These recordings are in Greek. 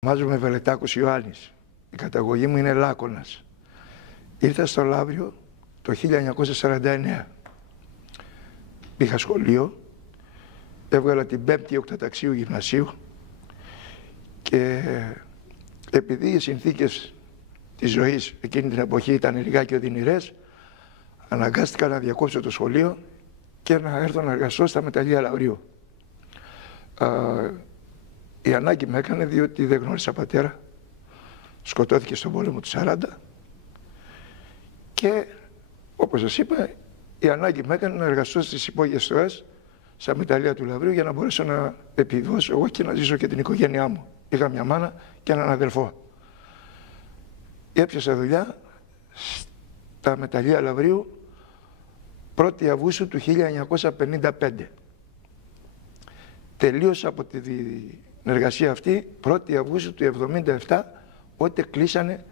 Ονομάζομαι Βελετάκος Ιωάννης. Η καταγωγή μου είναι Λάκωνας. Ήρθα στο Λαύριο το 1949. Είχα σχολείο, έβγαλα την 5η οκταταξίου γυμνασίου και επειδή οι συνθήκες της ζωής εκείνη την εποχή ήταν λιγάκι οδυνηρές, αναγκάστηκα να διακόψω το σχολείο και να έρθω να εργαστώ στα μεταλλεία Λαυρίου. Η ανάγκη με έκανε διότι δεν γνώρισα πατέρα. Σκοτώθηκε στον πόλεμο του 40 και όπως σας είπα η ανάγκη με έκανε να εργαστώ στις υπόγειες στοές στα μεταλλεία του Λαυρίου για να μπορέσω να επιβιώσω εγώ και να ζήσω και την οικογένειά μου. Είχα μια μάνα και έναν αδελφό. Έπιασα δουλειά στα μεταλλεία Λαυρίου 1η Αυγούστου του 1955. Τελείωσα από την εργασία αυτή 1η Αυγούστου του 1977, όταν κλείσανε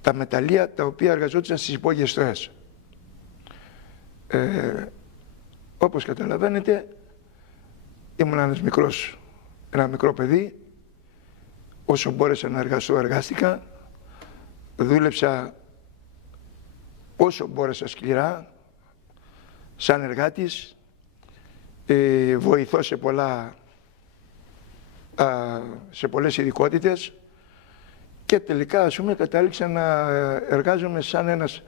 τα μεταλλεία τα οποία εργαζόντουσαν στις υπόγειες στοές. Όπως καταλαβαίνετε, ήμουν ένα μικρό παιδί. Όσο μπόρεσα να εργαστώ, εργάστηκα. Δούλεψα όσο μπόρεσα σκληρά, σαν εργάτης, βοηθώ σε πολλές ειδικότητες και τελικά κατάληξα να εργάζομαι σαν ένας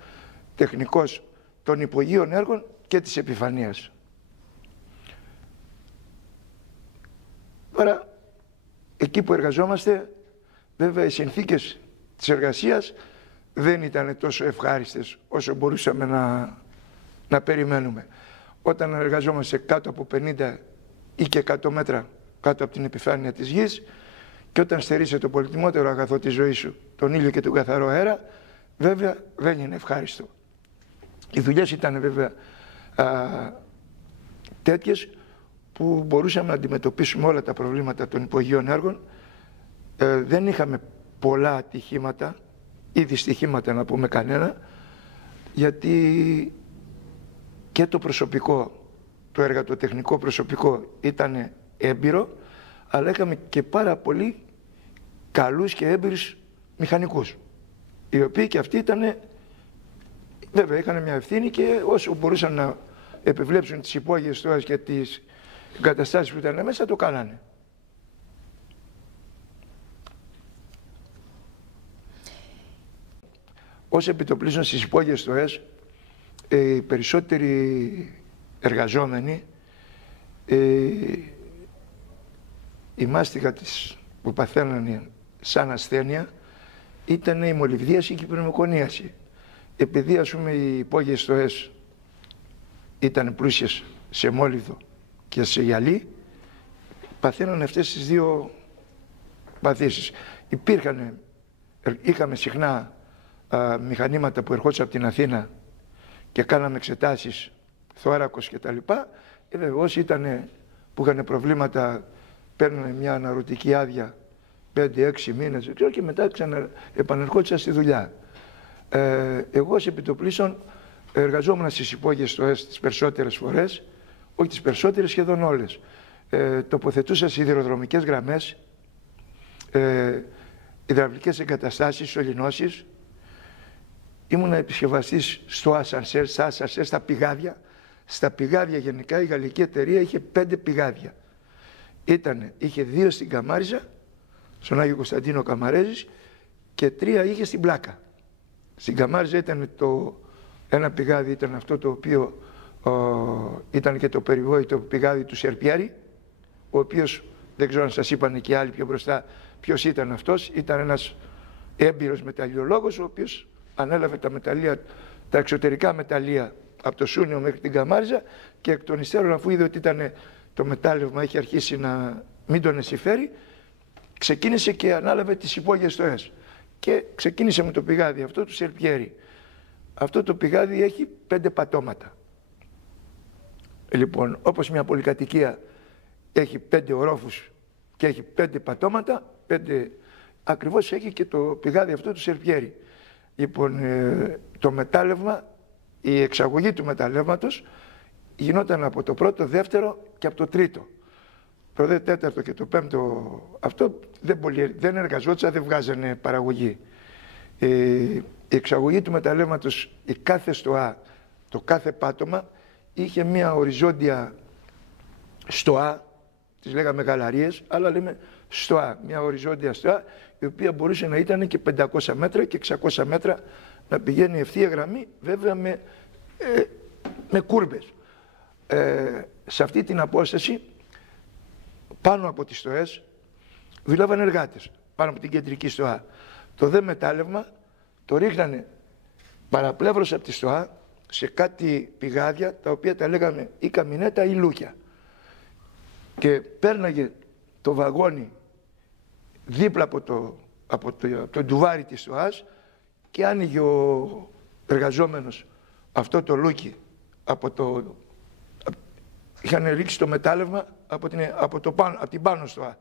τεχνικός των υπογείων έργων και της επιφανείας. Τώρα, εκεί που εργαζόμαστε, βέβαια οι συνθήκες της εργασίας δεν ήταν τόσο ευχάριστες όσο μπορούσαμε να περιμένουμε. Όταν εργαζόμαστε κάτω από 50 ή και 100 μέτρα κάτω από την επιφάνεια της γης και όταν στερείσαι το πολυτιμότερο αγαθό της ζωής σου, τον ήλιο και τον καθαρό αέρα, βέβαια δεν είναι ευχάριστο. Οι δουλειές ήταν βέβαια τέτοιες που μπορούσαμε να αντιμετωπίσουμε όλα τα προβλήματα των υπογείων έργων. Δεν είχαμε πολλά ατυχήματα ή δυστυχήματα να πούμε κανένα, γιατί και το προσωπικό, το εργατοτεχνικό προσωπικό ήταν έμπειρο, αλλά είχαμε και πάρα πολύ καλούς και έμπειρους μηχανικούς, οι οποίοι και αυτοί βέβαια είχαν μια ευθύνη και όσο μπορούσαν να επιβλέψουν τις υπόγειες στοές και τις εγκαταστάσεις που ήταν μέσα, το κάνανε. Ως επιτοπλίστων στις υπόγειες στοές, οι περισσότεροι εργαζόμενοι, η μάστιγα που παθαίνανε σαν ασθένεια ήταν η μολυβδίαση και η πνευμοκονίαση. Επειδή οι υπόγειες στοές ήταν πλούσιες σε μόλυβδο και σε γυαλί, παθαίνανε αυτές τις δύο παθήσεις. Είχαμε συχνά μηχανήματα που ερχόντουσαν από την Αθήνα και κάναμε εξετάσεις, θώρακος και τα λοιπά. Όσοι που είχαν προβλήματα παίρνανε μια αναρωτική άδεια 5-6 μήνες και μετά επανερχόντουσαν στη δουλειά. Εγώ ως επιτοπλίστων εργαζόμουν στις υπόγειες στοές τις περισσότερες φορές, όχι τις περισσότερες, σχεδόν όλες. Τοποθετούσα σιδηροδρομικές γραμμές, υδραυλικές εγκαταστάσεις, σωληνώσεις. Ήμουν επισκευαστής στο ασανσέρ, στα πηγάδια. Στα πηγάδια γενικά η γαλλική εταιρεία είχε 5 πηγάδια. Είχε 2 στην Καμάριζα, στον Άγιο Κωνσταντίνο Καμαρέζης, και 3 είχε στην Πλάκα. Στην Καμάριζα ένα πηγάδι ήταν αυτό το οποίο ήταν και το περιβόητο πηγάδι του Σερπιέρη, ο οποίος, δεν ξέρω αν σας είπανε και άλλοι πιο μπροστά ποιος ήταν αυτός, ήταν ένας έμπειρος μεταλλιολόγος, ο οποίος ανέλαβε τα εξωτερικά μεταλλεία από το Σούνιο μέχρι την Καμάριζα και εκ των υστέρων, αφού είδε ότι το μετάλλευμα είχε αρχίσει να μην τον εσυφέρει, ξεκίνησε και ανάλαβε τις υπόγειες στοές και ξεκίνησε με το πηγάδι αυτό του Σερπιέρη. Αυτό το πηγάδι έχει 5 πατώματα. Λοιπόν, όπως μια πολυκατοικία έχει 5 ορόφους και έχει 5 πατώματα, 5 ακριβώς έχει και το πηγάδι αυτό του Σερπιέρη. Λοιπόν, το μετάλλευμα, η εξαγωγή του μεταλλεύματος γινόταν από το πρώτο, δεύτερο και από το τρίτο. Το δε τέταρτο και το πέμπτο αυτό δεν εργαζόντουσαν, δεν βγάζανε παραγωγή. Η εξαγωγή του μεταλλεύματος, η κάθε στοά, το κάθε πάτωμα είχε μία οριζόντια στοά, τις λέγαμε γαλαρίες, αλλά λέμε στοά, μία οριζόντια στοά, η οποία μπορούσε να ήταν και 500 μέτρα και 600 μέτρα, να πηγαίνει ευθεία γραμμή, βέβαια με κούρβες. Σε αυτή την απόσταση, πάνω από τις στοές, δουλεύαν εργάτες, πάνω από την κεντρική στοά. Το δε μετάλλευμα το ρίχνανε παραπλεύρως από τη στοά σε κάτι πηγάδια, τα οποία τα λέγαμε ή καμινέτα ή λούκια. Και πέρναγε το βαγόνι δίπλα από το ντουβάρι της στοάς και άνοιγε ο εργαζόμενος αυτό το λούκι είχαν ρίξει το μετάλλευμα από την πάνω στοά.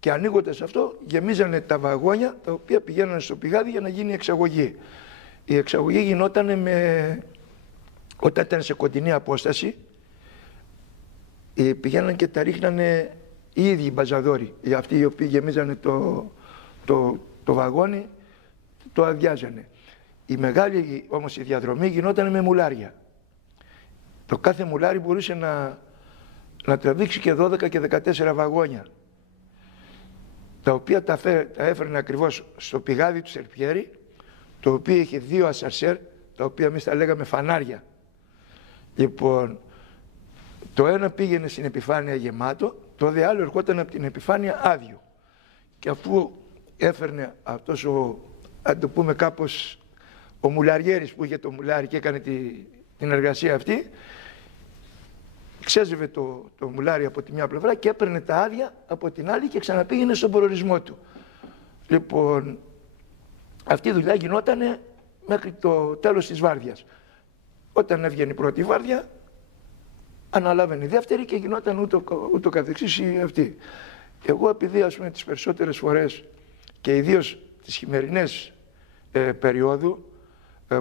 Και ανοίγοντας αυτό γεμίζανε τα βαγόνια τα οποία πηγαίνανε στο πηγάδι για να γίνει η εξαγωγή. Η εξαγωγή γινόταν όταν ήταν σε κοντινή απόσταση, πηγαίνανε και τα ρίχνανε οι ίδιοι οι μπαζαδόροι. Αυτοί οι οποίοι γεμίζανε το βαγόνι, το αδειάζανε. Η μεγάλη όμως η διαδρομή γινόταν με μουλάρια. Το κάθε μουλάρι μπορούσε να τραβήξει και 12 και 14 βαγόνια, τα οποία τα έφερνε ακριβώς στο πηγάδι του Σερπιέρι, το οποίο είχε 2 ασαρσέρ, τα οποία εμείς τα λέγαμε φανάρια. Λοιπόν, το ένα πήγαινε στην επιφάνεια γεμάτο, το δε άλλο ερχόταν από την επιφάνεια άδειο. Και αφού έφερνε αυτός αν το πούμε κάπως, ο μουλαριέρης που είχε το μουλάρι και έκανε την εργασία αυτή, ξέζευε το μουλάρι από τη μια πλευρά και έπαιρνε τα άδεια από την άλλη και ξαναπήγαινε στον προορισμό του. Λοιπόν, αυτή η δουλειά γινόταν μέχρι το τέλος της βάρδιας. Όταν έβγαινε η πρώτη βάρδια, αναλάβαινε η δεύτερη και γινόταν ούτω καθεξής αυτή. Εγώ επειδή ας πούμε τις περισσότερες φορές και ιδίως τις χειμερινές περίοδου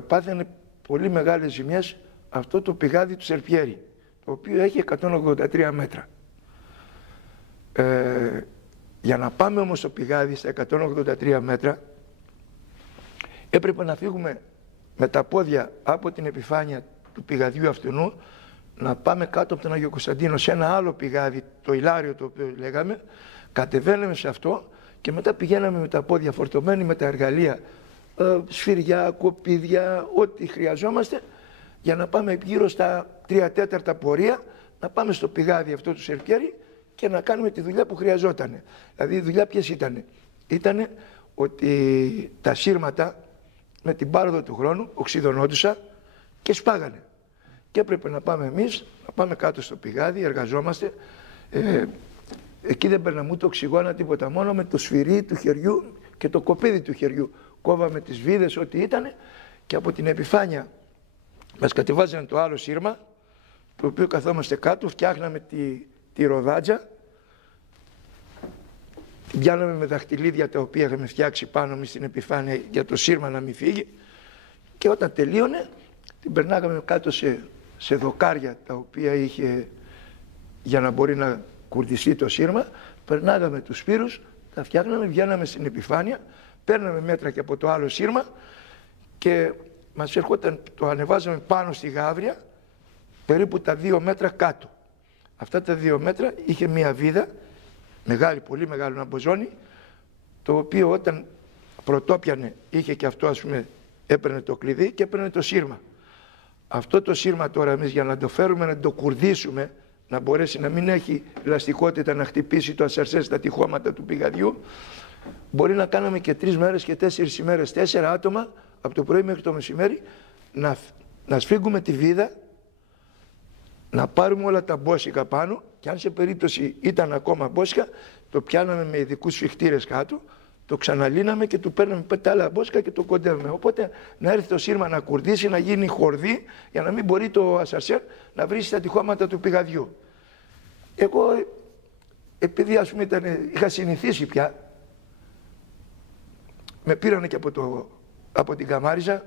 πάθαινε πολύ μεγάλες ζημιές αυτό το πηγάδι του Σερπιέρι, το οποίο έχει 183 μέτρα. Για να πάμε όμως στο πηγάδι στα 183 μέτρα έπρεπε να φύγουμε με τα πόδια από την επιφάνεια του πηγαδιού αυτού, να πάμε κάτω από τον Άγιο Κωνσταντίνο σε ένα άλλο πηγάδι, το Ηλάριο το οποίο λέγαμε, κατεβαίναμε σε αυτό και μετά πηγαίναμε με τα πόδια φορτωμένοι με τα εργαλεία, σφυριά, κοπίδια, ό,τι χρειαζόμαστε, για να πάμε γύρω στα 3/4 πορεία, να πάμε στο πηγάδι αυτό του Σερπιέρι και να κάνουμε τη δουλειά που χρειαζόταν. Δηλαδή η δουλειά ποιες ήτανε? Ήτανε ότι τα σύρματα με την πάροδο του χρόνου οξυδωνόντουσαν και σπάγανε. Και έπρεπε να πάμε εμείς, να πάμε κάτω στο πηγάδι, εργαζόμαστε. Εκεί δεν παίρναμε ούτε οξυγόνα τίποτα, μόνο με το σφυρί του χεριού και το κοπίδι του χεριού. Κόβαμε τις βίδες, ό,τι ήτανε, και από την επιφάνεια μας κατεβάζανε το άλλο σύρμα, το οποίο καθόμαστε κάτω, φτιάχναμε τη ροδάτζα, την πιάναμε με δαχτυλίδια τα οποία είχαμε φτιάξει πάνω μας στην επιφάνεια για το σύρμα να μην φύγει, και όταν τελείωνε την περνάγαμε κάτω σε δοκάρια τα οποία είχε για να μπορεί να κουρδιστεί το σύρμα, περνάγαμε τους σπύρους, τα φτιάχναμε, βγαίναμε στην επιφάνεια, παίρναμε μέτρα και από το άλλο σύρμα και μας ερχόταν, το ανεβάζαμε πάνω στη γάβρια, περίπου τα 2 μέτρα κάτω. Αυτά τα 2 μέτρα είχε μία βίδα, μεγάλη, πολύ μεγάλο ναμποζόνι, το οποίο όταν πρωτόπιανε είχε και αυτό, ας πούμε, έπαιρνε το κλειδί και έπαιρνε το σύρμα. Αυτό το σύρμα τώρα εμείς για να το φέρουμε, να το κουρδίσουμε, να μπορέσει να μην έχει ελαστικότητα να χτυπήσει το ασαρσέ στα τυχώματα του πηγαδιού, μπορεί να κάναμε και 3 μέρες και 4 ημέρες, 4 άτομα από το πρωί μέχρι το μεσημέρι να σφίγγουμε τη βίδα, να πάρουμε όλα τα μπόσικα πάνω, και αν σε περίπτωση ήταν ακόμα μπόσικα, το πιάναμε με ειδικούς σφιχτήρες κάτω, το ξαναλύναμε και του παίρναμε 5 άλλα μπόσικα και το κοντεύουμε. Οπότε να έρθει το σύρμα να κουρδίσει, να γίνει χορδί, για να μην μπορεί το ασαρσέρ να βρει στα τυχώματα του πηγαδιού. Εγώ, επειδή ας πούμε είχα συνηθίσει πια, με πήρανε και από την Καμάριζα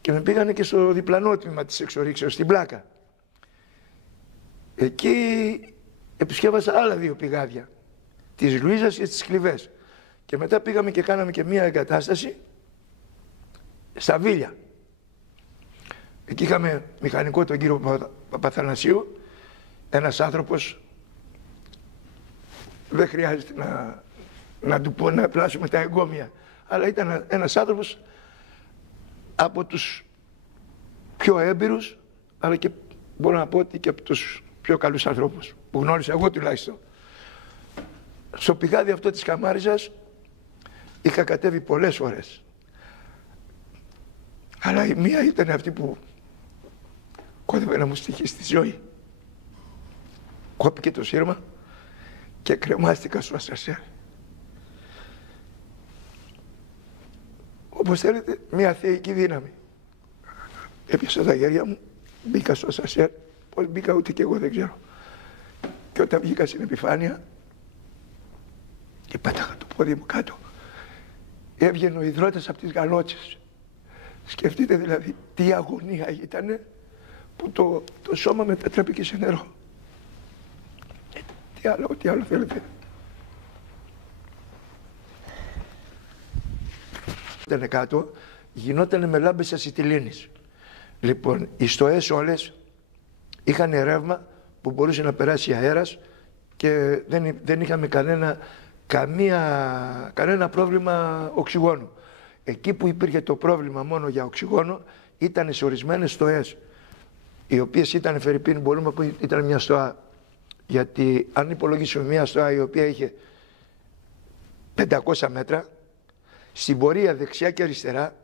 και με πήγανε και στο διπλανό τμήμα της εξορίξεως, στην Πλάκα. Εκεί επισκέβασα άλλα 2 πηγάδια, της Λουίζας και της Κλιβές. Και μετά πήγαμε και κάναμε και μία εγκατάσταση στα Βίλια. Εκεί είχαμε μηχανικό τον κύριο Παπαθανασίου, ένας άνθρωπος, δεν χρειάζεται να του πω να πλάσουμε τα εγκόμια, αλλά ήταν ένας άνθρωπος από τους πιο έμπειρους, αλλά και μπορώ να πω ότι και από τους πιο καλούς ανθρώπους που γνώρισα εγώ τουλάχιστον. Στο πηγάδι αυτό της Καμάριζας είχα κατέβει πολλές φορές, αλλά η μία ήταν αυτή που κόντευε να μου στοιχήσει τη ζωή. Κόπηκε το σύρμα και κρεμάστηκα στο ασανσέρ. Όπως θέλετε, μια θεϊκή δύναμη. Έπιασα τα χέρια μου, μπήκα στο ασανσέρ, πώς μπήκα ούτε και εγώ δεν ξέρω. Και όταν βγήκα στην επιφάνεια και πέταγα το πόδι μου κάτω, έβγαινε ο υδρότας από τις γαλότσες. Σκεφτείτε δηλαδή τι αγωνία ήτανε που το σώμα μετατράπηκε σε νερό. Τι άλλο θέλετε. Ήταν κάτω, γινότανε με λάμπες ασιτιλίνης. Λοιπόν, οι στοές όλες είχαν ρεύμα που μπορούσε να περάσει αέρας και δεν είχαμε κανένα πρόβλημα οξυγόνου. Εκεί που υπήρχε το πρόβλημα μόνο για οξυγόνο ήταν σε ορισμένες στοές, οι οποίες ήταν φερειπίν, μπορούμε να πούμε ήταν μια στοά, γιατί αν υπολογίσουμε μια στοά η οποία είχε 500 μέτρα, στην πορεία δεξιά και αριστερά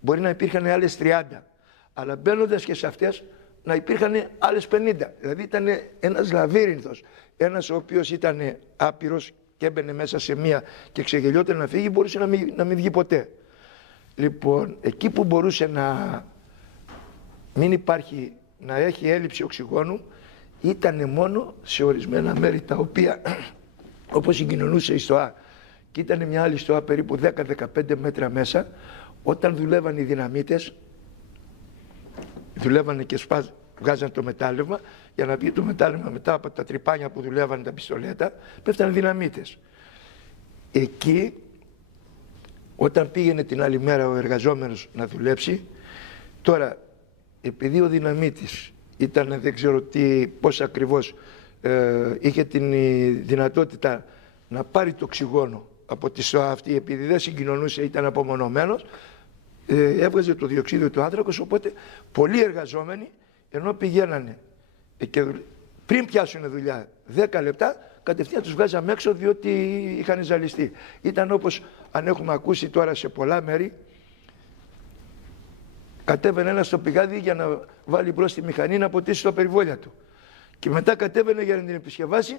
μπορεί να υπήρχαν άλλες 30, αλλά μπαίνοντας και σε αυτές να υπήρχαν άλλες 50. Δηλαδή ήταν ένας λαβύρινθος, ένας ο οποίος ήταν άπειρος και έμπαινε μέσα σε μία και ξεγελιόταν να φύγει, μπορούσε να μην βγει ποτέ. Λοιπόν, εκεί που μπορούσε να μην υπάρχει, να έχει έλλειψη οξυγόνου, ήταν μόνο σε ορισμένα μέρη τα οποία, όπως συγκοινωνούσε η στοά, και ήταν μια άλλη στοά περίπου 10-15 μέτρα μέσα, όταν δουλεύαν οι δυναμίτες, δουλεύανε και βγάζαν το μετάλλευμα, για να βγει το μετάλλευμα μετά από τα τρυπάνια που δουλεύανε τα πιστολέτα, πέφτανε δυναμίτες. Εκεί, όταν πήγαινε την άλλη μέρα ο εργαζόμενος να δουλέψει, τώρα, επειδή ο δυναμίτης ήταν, δεν ξέρω πώς ακριβώς, είχε την δυνατότητα να πάρει το οξυγόνο από τη στοά αυτή, επειδή δεν συγκοινωνούσε, ήταν απομονωμένος, έβγαζε το διοξείδιο του άνθρακος, οπότε πολλοί εργαζόμενοι, ενώ πηγαίνανε και πριν πιάσουν δουλειά 10 λεπτά, κατευθείαν τους βγάζαμε έξω διότι είχαν ζαλιστεί. Ήταν όπως αν έχουμε ακούσει τώρα σε πολλά μέρη, κατέβαινε ένας στο πηγάδι για να βάλει μπρος τη μηχανή να ποτίσει τα περιβόλια του. Και μετά κατέβαινε για να την επισκευάσει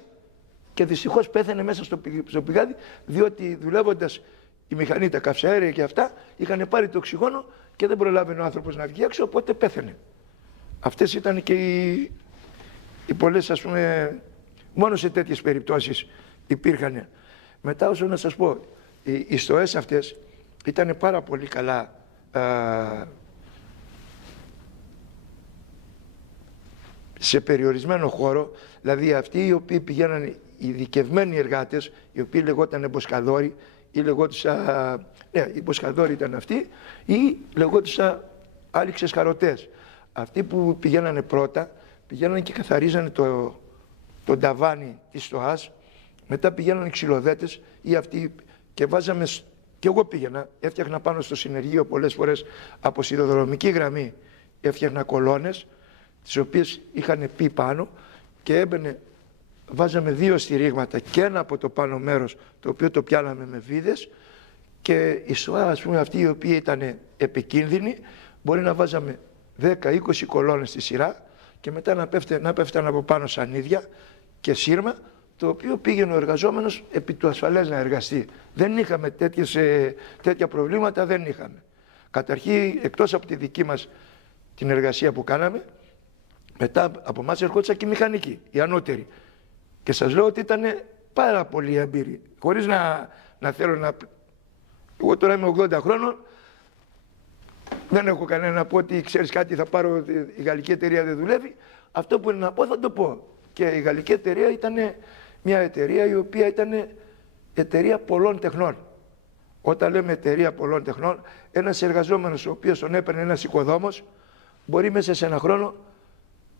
και δυστυχώς πέθανε μέσα στο πηγάδι, διότι δουλεύοντας η μηχανή, τα καυσαέρια και αυτά, είχαν πάρει το οξυγόνο και δεν προλάβαινε ο άνθρωπος να βγει έξω, οπότε πέθανε. Αυτές ήταν και οι πολλές, ας πούμε, μόνο σε τέτοιες περιπτώσεις υπήρχαν. Μετά, όσο να σας πω, οι στοές αυτές ήταν πάρα πολύ καλά σε περιορισμένο χώρο, δηλαδή αυτοί οι οποίοι πηγαίναν, οι ειδικευμένοι εργάτες, οι οποίοι λεγόταν εμποσκαδόροι ή λεγόντουσαν, ναι, οι εμποσκαδόροι ήταν αυτοί, ή λεγόντουσαν άλλοι ξεσχαρωτές. Αυτοί που πηγαίνανε πρώτα, πηγαίνανε και καθαρίζανε τον ταβάνι της στοάς, μετά πηγαίνανε ξυλοδέτες ή αυτοί και βάζαμε, και εγώ πήγαινα, έφτιαχνα πάνω στο συνεργείο πολλές φορές από σιδηροδρομική γραμμή, έφτιαχνα κολόνες, τις οποίες είχαν πει πάνω και έμπαινε, βάζαμε 2 στηρίγματα και ένα από το πάνω μέρος, το οποίο το πιάναμε με βίδες, και η στοά, ας πούμε, αυτή η οποία ήταν επικίνδυνη, μπορεί να βάζαμε 10-20 κολόνες στη σειρά και μετά να πέφταν από πάνω σανίδια και σύρμα, το οποίο πήγαινε ο εργαζόμενος επί του ασφαλές να εργαστεί. Δεν είχαμε τέτοια προβλήματα, δεν είχαμε. Καταρχήν, εκτός από τη δική μας την εργασία που κάναμε, μετά από εμάς ερχόντουσαν και οι μηχανικοί, οι ανώτεροι. Και σας λέω ότι ήταν πάρα πολύ έμπειροι. Χωρίς να θέλω να... Εγώ τώρα είμαι 80 χρόνων, δεν έχω κανένα να πω ότι ξέρεις κάτι, θα πάρω, η γαλλική εταιρεία δεν δουλεύει. Αυτό που είναι να πω θα το πω. Και η γαλλική εταιρεία ήταν μια εταιρεία η οποία ήταν εταιρεία πολλών τεχνών. Όταν λέμε εταιρεία πολλών τεχνών, ένας εργαζόμενος ο οποίος τον έπαιρνε ένας οικοδόμος, μπορεί μέσα σε ένα χρόνο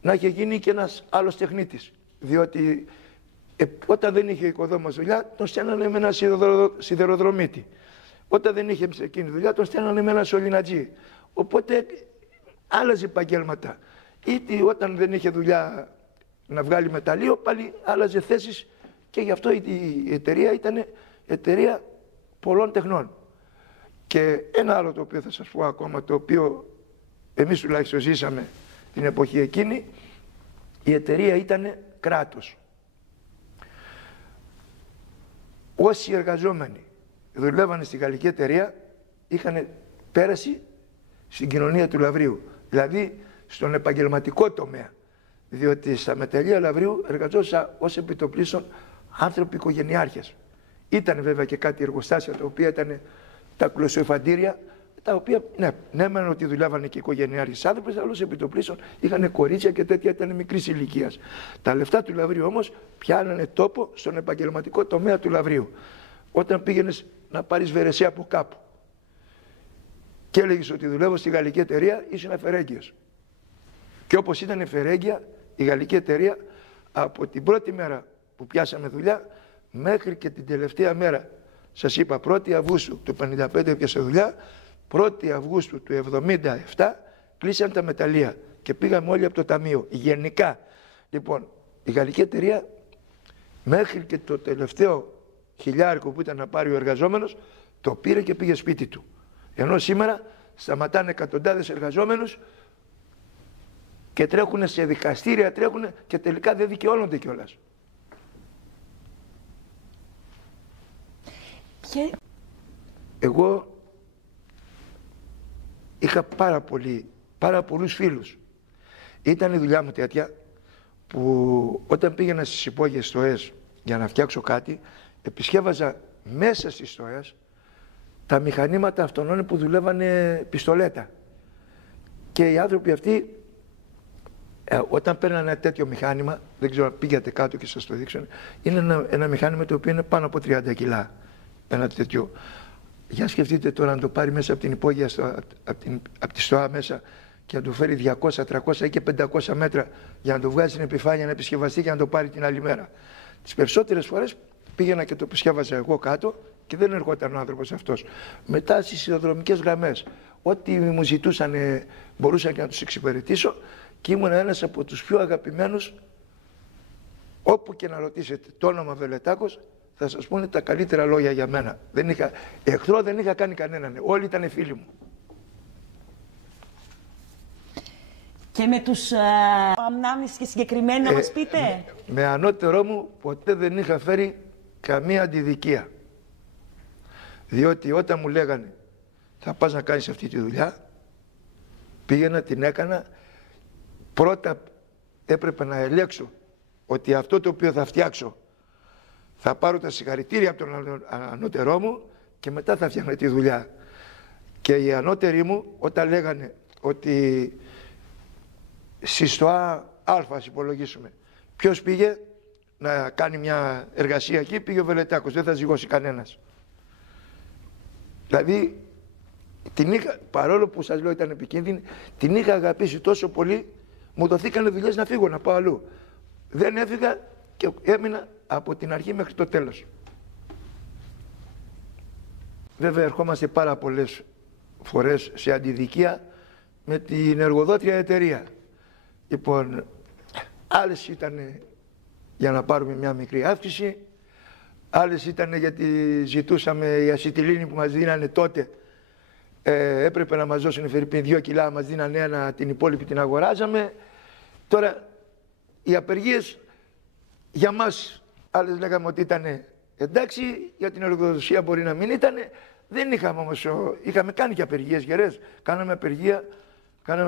να είχε γίνει και ένας άλλος τεχνίτης. Διότι όταν δεν είχε οικοδόμος δουλειά, τον στέλνανε με ένα σιδεροδρομίτη. Όταν δεν είχε εκείνη δουλειά, τον στέλνανε με ένα σωληνατζή. Οπότε άλλαζε επαγγέλματα. Είτε όταν δεν είχε δουλειά να βγάλει μεταλλείο, πάλι άλλαζε θέσεις, και γι' αυτό η εταιρεία ήταν εταιρεία πολλών τεχνών. Και ένα άλλο το οποίο θα σας πω ακόμα, το οποίο εμείς τουλάχιστον ζήσαμε την εποχή εκείνη, η εταιρεία ήταν κράτος. Όσοι εργαζόμενοι δουλεύανε στη γαλλική εταιρεία είχαν πέραση στην κοινωνία του Λαυρίου, δηλαδή στον επαγγελματικό τομέα, διότι στα μεταλλεία Λαυρίου εργαζόντουσαν ως επιτοπλίστων άνθρωποι οικογενειάρχες. Ήταν βέβαια και κάτι εργοστάσια τα οποία ήταν τα κλωσοεφαντήρια, τα οποία ναι μεν ότι δουλεύανε και οικογενειάρχες άνθρωποι, αλλά ως επιτοπλίστων είχαν κορίτσια και τέτοια, ήταν μικρής ηλικίας. Τα λεφτά του Λαυρίου όμως πιάνανε τόπο στον επαγγελματικό τομέα του Λαυρίου. Όταν πήγαινες να πάρεις βερεσέ από κάπου και έλεγες ότι δουλεύω στη γαλλική εταιρεία, ήσουν εφερέγγιος. Και όπως ήταν εφερέγγια η γαλλική εταιρεία, από την πρώτη μέρα που πιάσαμε δουλειά μέχρι και την τελευταία μέρα, σας είπα 1η Αυγούστου του 1955 έπιασε δουλειά, 1η Αυγούστου του 1977 κλείσαν τα μεταλλεία και πήγαμε όλοι από το ταμείο, γενικά. Λοιπόν, η γαλλική εταιρεία μέχρι και το τελευταίο χιλιάρικο που ήταν να πάρει ο εργαζόμενος, το πήρε και πήγε σπίτι του. Ενώ σήμερα σταματάνε εκατοντάδες εργαζόμενους και τρέχουν σε δικαστήρια, τρέχουν και τελικά δεν δικαιώνονται κιόλας. Εγώ είχα πάρα πολλούς φίλους. Ήταν η δουλειά μου τέτοια που όταν πήγαινα στις υπόγειες στοές για να φτιάξω κάτι, επισκέβαζα μέσα στις στοές τα μηχανήματα αυτών που δουλεύανε πιστολέτα. Και οι άνθρωποι αυτοί όταν παίρνανε ένα τέτοιο μηχάνημα, δεν ξέρω αν πήγατε κάτω και σας το δείξω, είναι ένα μηχάνημα το οποίο είναι πάνω από 30 κιλά. Ένα τέτοιο. Για σκεφτείτε τώρα να το πάρει μέσα από την υπόγεια, από τη στοά μέσα, και να το φέρει 200, 300 ή και 500 μέτρα για να το βγάζει στην επιφάνεια, να επισκευαστεί και να το πάρει την άλλη μέρα. Τις περισσότερες φορές πήγαινα και το επισκεύαζα εγώ κάτω και δεν ερχόταν ο άνθρωπος αυτός. Μετά στις σιδηροδρομικές γραμμές, ό,τι μου ζητούσαν μπορούσα και να τους εξυπηρετήσω, και ήμουν ένας από τους πιο αγαπημένους. Όπου και να ρωτήσετε το όνομα Βελετάκος, θα σας πούνε τα καλύτερα λόγια για μένα. Εχθρό δεν είχα κάνει κανέναν. Όλοι ήταν φίλοι μου. Και με τους αμνάμεις και συγκεκριμένα να μας πείτε. Με ανώτερό μου ποτέ δεν είχα φέρει καμία αντιδικία. Διότι όταν μου λέγανε θα πας να κάνεις αυτή τη δουλειά, πήγαινα, την έκανα. Πρώτα έπρεπε να ελέγξω ότι αυτό το οποίο θα φτιάξω θα πάρω τα συγχαρητήρια από τον ανώτερό μου και μετά θα φτιάχνα τη δουλειά. Και οι ανώτεροι μου όταν λέγανε ότι στη στοά Α, ας υπολογίσουμε, ποιος πήγε να κάνει μια εργασία εκεί, πήγε ο Βελετάκος, δεν θα ζυγώσει κανένας. Δηλαδή, παρόλο που σας λέω ήταν επικίνδυνη, την είχα αγαπήσει τόσο πολύ, μου δοθήκανε δουλειές να φύγω, να πάω αλλού. Δεν έφυγα και έμεινα από την αρχή μέχρι το τέλος. Βέβαια ερχόμαστε πάρα πολλές φορές σε αντιδικία με την εργοδότρια εταιρεία. Λοιπόν, άλλες ήταν για να πάρουμε μια μικρή αύξηση, άλλες ήταν γιατί ζητούσαμε η ασιτιλίνη που μας δίνανε τότε, έπρεπε να μας δώσουν φερρυπίν 2 κιλά, μας δίνανε ένα, την υπόλοιπη την αγοράζαμε. Τώρα οι απεργίες για μας, άλλες λέγαμε ότι ήταν εντάξει, για την εργοδοσία μπορεί να μην ήταν. Δεν είχαμε όμως, είχαμε κάνει και απεργίες γερές. Κάναμε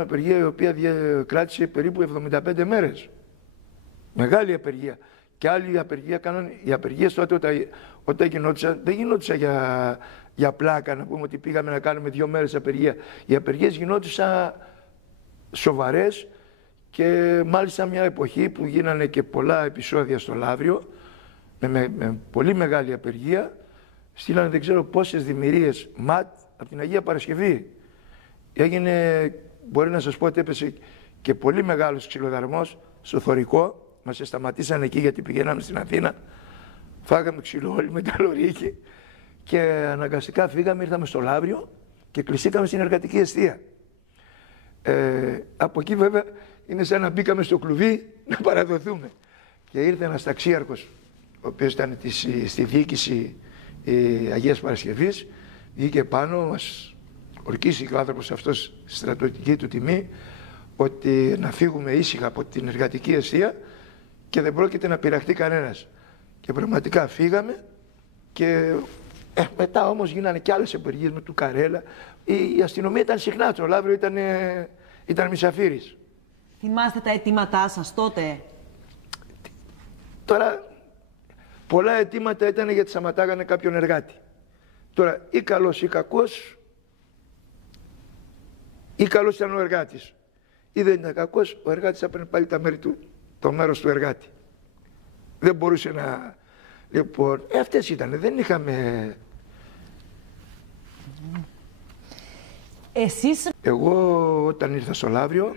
απεργία η οποία κράτησε περίπου 75 μέρες. Μεγάλη απεργία. Και άλλη απεργία κάνανε, οι απεργίες τότε όταν γινόντουσαν, δεν γινόντουσαν για πλάκα, να πούμε ότι πήγαμε να κάνουμε 2 μέρες απεργία. Οι απεργίες γινόντουσαν σοβαρές Και μάλιστα μια εποχή που γίνανε και πολλά επεισόδια στο Λαύριο, με πολύ μεγάλη απεργία, στείλανε δεν ξέρω πόσες δημιουργίες ΜΑΤ από την Αγία Παρασκευή. Έγινε, μπορεί να σας πω ότι έπεσε και πολύ μεγάλος ξυλοδαρμός στο Θωρικό. Μας σταματήσαν εκεί γιατί πηγαίναμε στην Αθήνα. Φάγαμε ξυλό όλοι με τα λωρίκι και αναγκαστικά φύγαμε, ήρθαμε στο Λαύριο και κλειστήκαμε στην εργατική εστία. Από εκεί βέβαια είναι σαν να μπήκαμε στο κλουβί να παραδοθούμε. Και ήρθε ένας ταξίαρχος, ο οποίος ήταν στη διοίκηση Αγίας Παρασκευής, βγήκε πάνω, μας ορκίστηκε ο άνθρωπος αυτός στη στρατιωτική του τιμή, ότι να φύγουμε ήσυχα από την εργατική εστία και δεν πρόκειται να πειραχτεί κανένας. Και πραγματικά φύγαμε και μετά όμως γίνανε και άλλες απεργίες με του Καρέλα. Η αστυνομία ήταν συχνά, το Λαύριο ήταν μισαφύρης. Θυμάστε τα αιτήματά σας τότε? Τώρα, πολλά αιτήματα ήταν γιατί σταματάγανε κάποιον εργάτη. Τώρα, ή καλός ή κακός, ή καλός ήταν ο εργάτης. Ή δεν ήταν κακός, ο εργάτης έπαιρνε πάλι το μέρος του εργάτη. Δεν μπορούσε να... Λοιπόν, αυτές ήταν, δεν είχαμε... Εσείς... Εγώ όταν ήρθα στο Λαύριο,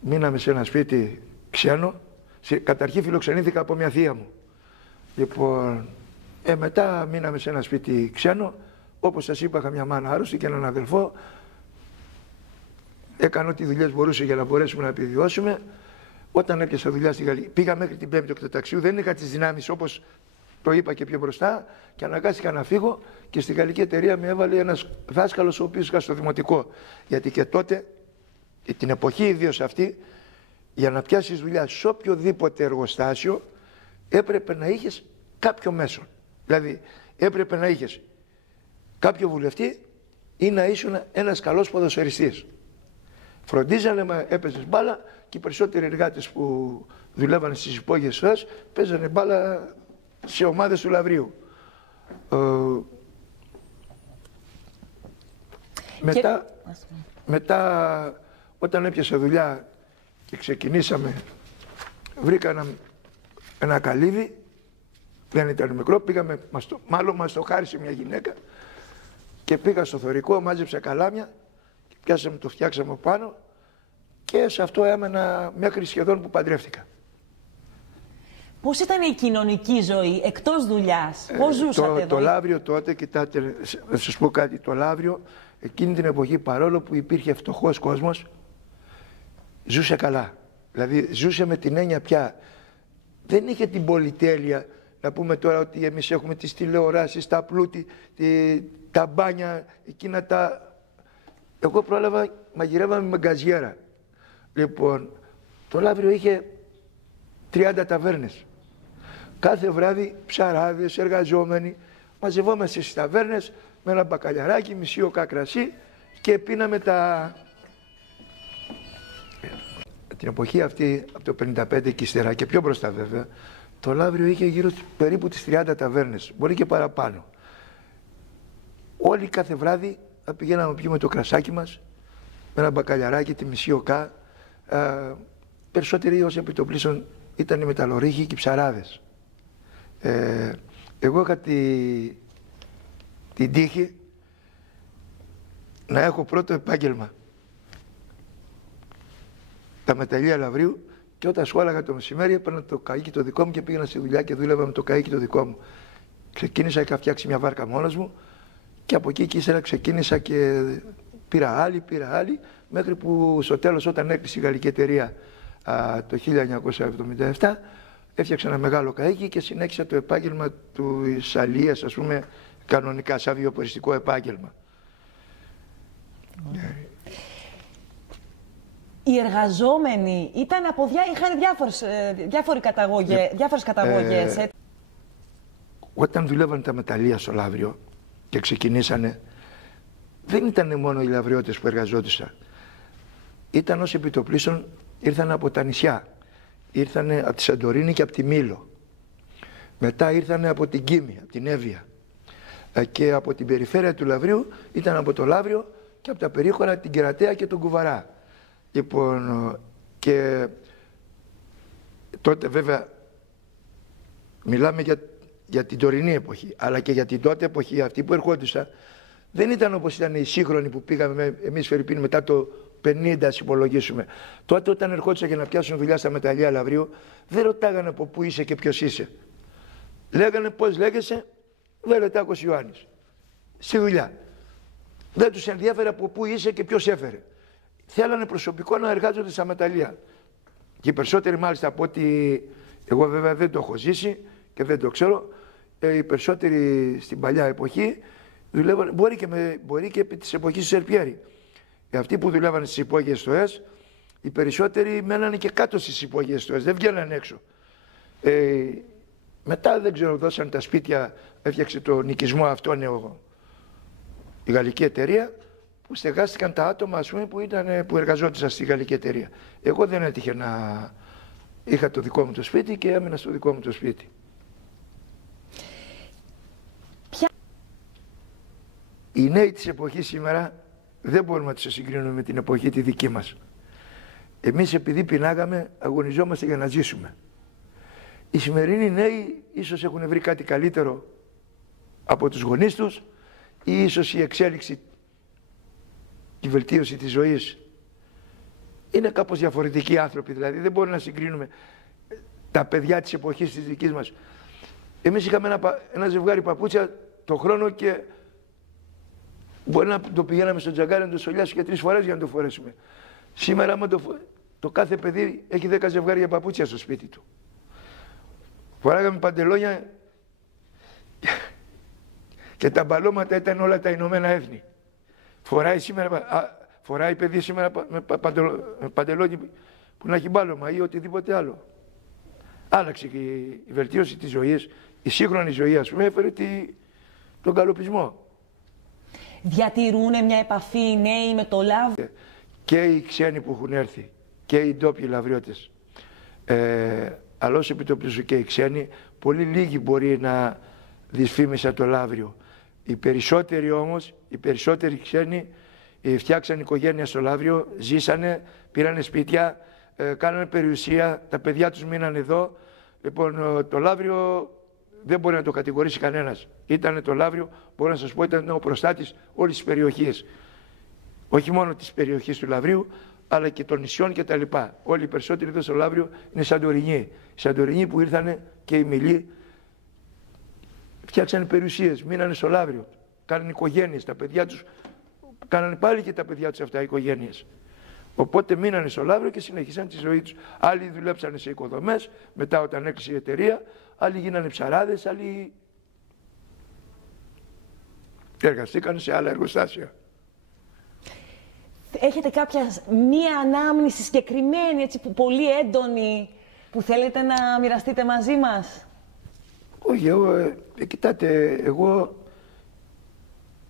μείναμε σε ένα σπίτι ξένο. Καταρχήν φιλοξενήθηκα από μια θεία μου. Λοιπόν, μετά μείναμε σε ένα σπίτι ξένο. Όπως σας είπα, είχα μια μάνα άρρωστη και έναν αδελφό. Έκανα ό,τι δουλειές μπορούσε για να μπορέσουμε να επιβιώσουμε. Όταν έπιασα δουλειά στη Γαλλία, πήγα μέχρι την Πέμπτη οκτωταξίου, δεν είχα τις δυνάμεις όπως το είπα και πιο μπροστά και αναγκάστηκα να φύγω και στη γαλλική εταιρεία με έβαλε ένας δάσκαλος ο οποίος είχα στο δημοτικό. Γιατί και τότε, την εποχή ιδίως αυτή, για να πιάσεις δουλειά σε οποιοδήποτε εργοστάσιο έπρεπε να είχες κάποιο μέσο. Δηλαδή έπρεπε να είχες κάποιο βουλευτή ή να ήσουν ένας καλός ποδοσφαιριστής. Φροντίζανε, μα έπαιζες μπάλα και οι περισσότεροι εργάτες που δουλεύανε στις υπόγειες σας παίζανε μπάλα σε ομάδες του Λαυρίου. Μετά όταν έπιασα δουλειά και ξεκινήσαμε, βρήκα ένα καλύδι, δεν ήταν μικρό, πήγαμε, μάλλον μας το χάρισε μια γυναίκα και πήγα στο Θωρικό, μάζεψα καλάμια και πιάσαμε, το φτιάξαμε πάνω και σε αυτό έμενα μέχρι σχεδόν που παντρεύτηκα. Πώς ήταν η κοινωνική ζωή εκτός δουλειάς, πώς ζούσατε εδώ? Το Λαύριο τότε, κοιτάτε, να σας πω κάτι, το Λαύριο εκείνη την εποχή, παρόλο που υπήρχε φτωχός κόσμος, ζούσε καλά. Δηλαδή ζούσε με την έννοια πια, δεν είχε την πολυτέλεια να πούμε τώρα ότι εμείς έχουμε τις τηλεοράσεις, τα πλούτη, τα μπάνια, εκείνα τα... Εγώ πρόλαβα, μαγειρεύαμε με γκαζιέρα. Λοιπόν, το Λαύριο είχε 30 ταβέρνες. Κάθε βράδυ ψαράδες, εργαζόμενοι, μαζευόμαστε στις ταβέρνες με ένα μπακαλιαράκι, μισή οκά κρασί και πίναμε τα... Την εποχή αυτή, από το 55 και ύστερα και πιο μπροστά βέβαια, το Λαύριο είχε γύρω περίπου τις 30 ταβέρνες, μπορεί και παραπάνω. Όλοι κάθε βράδυ πηγαίναμε να πιούμε το κρασάκι μας, με ένα μπακαλιαράκι, τη μισή οκά. Περισσότεροι ως επιτοπλίστων ήταν οι μεταλλορύχοι και οι ψαράδες. Εγώ είχα την τύχη να έχω πρώτο επάγγελμα τα μεταλλεία Λαυρίου και όταν σχόλαγα το μεσημέρι έπαιρνα το καΐκι το δικό μου και πήγαινα στη δουλειά και δούλευα με το καΐκι το δικό μου. Ξεκίνησα, είχα φτιάξει μια βάρκα μόνος μου και από εκεί και ύστερα ξεκίνησα και πήρα άλλη μέχρι που στο τέλος όταν έκλεισε η γαλλική εταιρεία το 1977 έφτιαξα ένα μεγάλο καΐκι και συνέχισα το επάγγελμα του αλίας, ας πούμε, κανονικά σαν βιοποριστικό επάγγελμα. Οι εργαζόμενοι ήταν είχαν διάφορες καταγωγές. Όταν δουλεύαν τα μεταλλεία στο Λαύριο και ξεκινήσανε, δεν ήταν μόνο οι Λαυριώτες που εργαζόντουσαν. Ήταν ως επιτοπλίστων, ήρθαν από τα νησιά. Ήρθαν από τη Σαντορίνη και από τη Μήλο. Μετά ήρθαν από την Κίμη, από την Εύβοια. Και από την περιφέρεια του Λαυρίου ήταν από το Λαύριο και από τα περίχωρα την Κερατέα και τον Κουβαρά. Λοιπόν, και τότε βέβαια μιλάμε για την τωρινή εποχή, αλλά και για την τότε εποχή, αυτοί που ερχόντουσαν δεν ήταν όπως ήταν οι σύγχρονοι που πήγαμε εμείς Φερρυπίν μετά το 50, ας υπολογίσουμε. Τότε όταν ερχόντουσαν για να πιάσουν δουλειά στα μεταλλεία Λαυρίου, δεν ρωτάγανε από πού είσαι και ποιος είσαι. Λέγανε πώς λέγεσαι, Βελετάκος Ιωάννης. Στη δουλειά. Δεν τους ενδιέφερε από πού είσαι και ποιος έφερε. Θέλανε προσωπικό να εργάζονται στα μεταλλεία. Και οι περισσότεροι μάλιστα από ότι εγώ βέβαια δεν το έχω ζήσει και δεν το ξέρω, οι περισσότεροι στην παλιά εποχή δουλεύαν, μπορεί και επί της εποχής του Σερπιέρη. Αυτοί που δουλεύαν στις υπόγειες στοές, οι περισσότεροι μένανε και κάτω στις υπόγειες στοές, δεν βγαίνανε έξω. Μετά δεν ξέρω, δώσαν τα σπίτια, έφτιαξε το νοικισμό αυτόν η γαλλική εταιρεία, που στεγάστηκαν τα άτομα, ας πούμε, που εργαζόντουσαν στη γαλλική εταιρεία. Εγώ δεν έτυχε να είχα το δικό μου το σπίτι και έμενα στο δικό μου το σπίτι. Οι νέοι της εποχής σήμερα δεν μπορούμε να τους συγκρίνουμε με την εποχή τη δική μας. Εμείς επειδή πεινάγαμε, αγωνιζόμαστε για να ζήσουμε. Οι σημερινοί νέοι ίσως έχουν βρει κάτι καλύτερο από τους γονείς τους, ή ίσως η εξέλιξη, η βελτίωση της ζωής είναι κάπως διαφορετικοί άνθρωποι. Δηλαδή δεν μπορούμε να συγκρίνουμε τα παιδιά της εποχής της δικής μας. Εμείς είχαμε ένα ζευγάρι παπούτσια το χρόνο και μπορεί να το πηγαίναμε στο τζαγκάρι να το σωλιάσει και 3 φορές για να το φορέσουμε. Σήμερα το κάθε παιδί έχει 10 ζευγάρια παπούτσια στο σπίτι του. Φοράγαμε παντελόνια και τα μπαλώματα ήταν όλα τα Ηνωμένα Έθνη. Φοράει παιδί σήμερα με παντελόνι που να έχει μπάλωμα ή οτιδήποτε άλλο. Άλλαξε και η βελτίωση της ζωής, η σύγχρονη ζωή, ας πούμε, έφερε τον καλοπισμό. Διατηρούν μια επαφή οι νέοι με το Λαύριο? Και οι ξένοι που έχουν έρθει και οι ντόπιοι λαβριώτες. Αλλά ως επιτοπλίστων και οι ξένοι, πολύ λίγοι μπορεί να δυσφήμισαν το Λαύριο. Οι περισσότεροι όμως, οι περισσότεροι ξένοι φτιάξαν οικογένεια στο Λαύριο, ζήσανε, πήρανε σπίτια, κάνανε περιουσία, τα παιδιά τους μείνανε εδώ. Λοιπόν, το Λαύριο δεν μπορεί να το κατηγορήσει κανένας. Ήταν το Λαύριο, μπορώ να σας πω, ήταν ο προστάτης όλης της περιοχής. Όχι μόνο της περιοχής του Λαυρίου, αλλά και των νησιών και τα λοιπά. Όλοι οι περισσότεροι εδώ στο Λαύριο είναι Σαντορινοί. Οι Σαντορινοί που ήρθανε και οι Μιλοί φτιάξανε περιουσίες, μείνανε στο Λαύριο, κάνανε οικογένειες, τα παιδιά τους, κάνανε πάλι και τα παιδιά τους αυτά οικογένειες. Οπότε μείνανε στο Λαύριο και συνεχίσαν τη ζωή τους. Άλλοι δουλέψανε σε οικοδομές, μετά όταν έκλεισε η εταιρεία, άλλοι γίνανε ψαράδες, άλλοι εργαστήκαν σε άλλα εργοστάσια. Έχετε μία ανάμνηση συγκεκριμένη, έτσι, πολύ έντονη, που θέλετε να μοιραστείτε μαζί μας? Όχι, κοιτάτε, εγώ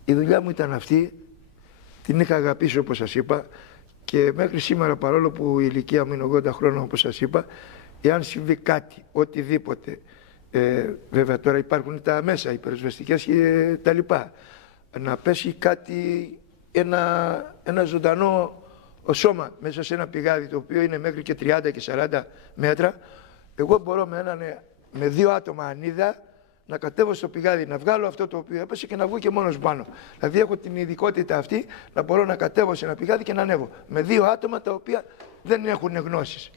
η δουλειά μου ήταν αυτή, την είχα αγαπήσει όπως σας είπα και μέχρι σήμερα, παρόλο που η ηλικία μου είναι 80 χρόνων όπως σας είπα, εάν συμβεί κάτι, οτιδήποτε, βέβαια τώρα υπάρχουν τα μέσα, οι πυροσβεστικές και τα λοιπά, να πέσει κάτι, ένα ζωντανό σώμα μέσα σε ένα πηγάδι το οποίο είναι μέχρι και 30 και 40 μέτρα, εγώ μπορώ με 2 άτομα ανίδα να κατέβω στο πηγάδι, να βγάλω αυτό το οποίο έπεσε και να βγω και μόνος πάνω. Δηλαδή έχω την ειδικότητα αυτή να μπορώ να κατέβω σε ένα πηγάδι και να ανέβω. Με 2 άτομα τα οποία δεν έχουν γνώσεις.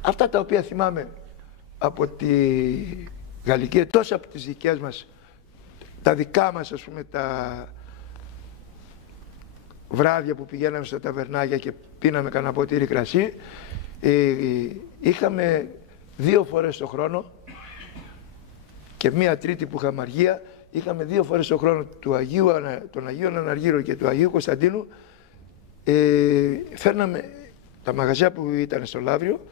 Αυτά τα οποία θυμάμαι από τη Γαλλική, τόσο από τις δικές μας, τα δικά μας, ας πούμε, τα βράδια που πηγαίναμε στα ταβερνάγια και πίναμε κανένα ποτήρι κρασί, είχαμε 2 φορές το χρόνο και 1 Τρίτη που είχαμε αργία, είχαμε 2 φορές το χρόνο των Αγίων Αναργύρων και του Αγίου Κωνσταντίνου. Φέρναμε τα μαγαζιά που ήταν στο Λαύριο,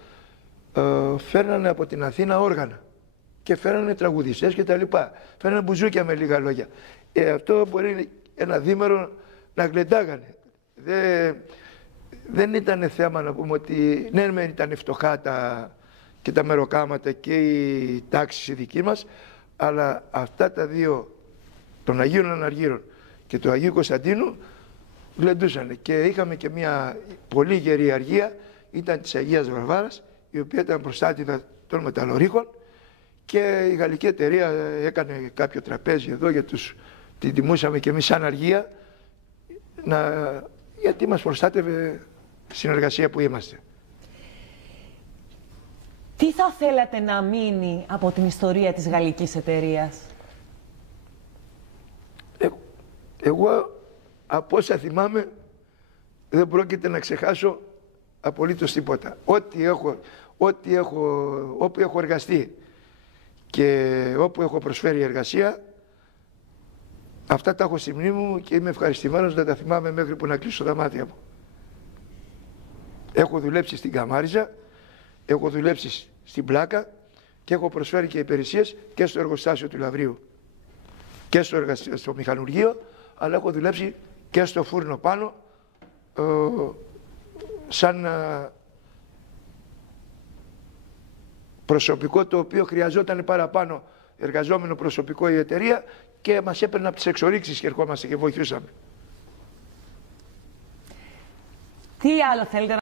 φέρνανε από την Αθήνα όργανα και φέρνανε τραγουδιστές και τα λοιπά. Φέρνανε μπουζούκια με λίγα λόγια. Αυτό μπορεί ένα δίμερο να γλεντάγανε. Δεν ήταν θέμα να πούμε ότι ναι, ήταν φτωχά και τα μεροκάματα και οι τάξεις οι δικοί μας, αλλά αυτά τα 2 των Αγίων Αναργύρων και του Αγίου Κωνσταντίνου γλεντούσαν. Και είχαμε και μια πολύ γερή αργία, ήταν της Αγίας Βαρβάρας, η οποία ήταν προστάτηδα των μεταλλορύχων, και η γαλλική εταιρεία έκανε κάποιο τραπέζι εδώ για την τιμούσαμε και εμείς σαν αργία, γιατί μας προστάτευε συνεργασία που είμαστε. Τι θα θέλατε να μείνει από την ιστορία της γαλλικής εταιρείας? Εγώ από όσα θυμάμαι δεν πρόκειται να ξεχάσω απολύτως τίποτα. Όπου έχω εργαστεί και όπου έχω προσφέρει εργασία, αυτά τα έχω στη μνήμη μου και είμαι ευχαριστημένος να τα θυμάμαι μέχρι που να κλείσω τα μάτια μου. Έχω δουλέψει στην Καμάριζα, έχω δουλέψει στην Πλάκα και έχω προσφέρει και υπηρεσίες και στο εργοστάσιο του Λαβρίου και στο μηχανουργείο, αλλά έχω δουλέψει και στο φούρνο πάνω σαν προσωπικό, το οποίο χρειαζόταν παραπάνω εργαζόμενο προσωπικό η εταιρεία και μας έπαιρνε από τις εξορίξεις και ερχόμαστε και βοηθούσαμε. Τι άλλο θέλετε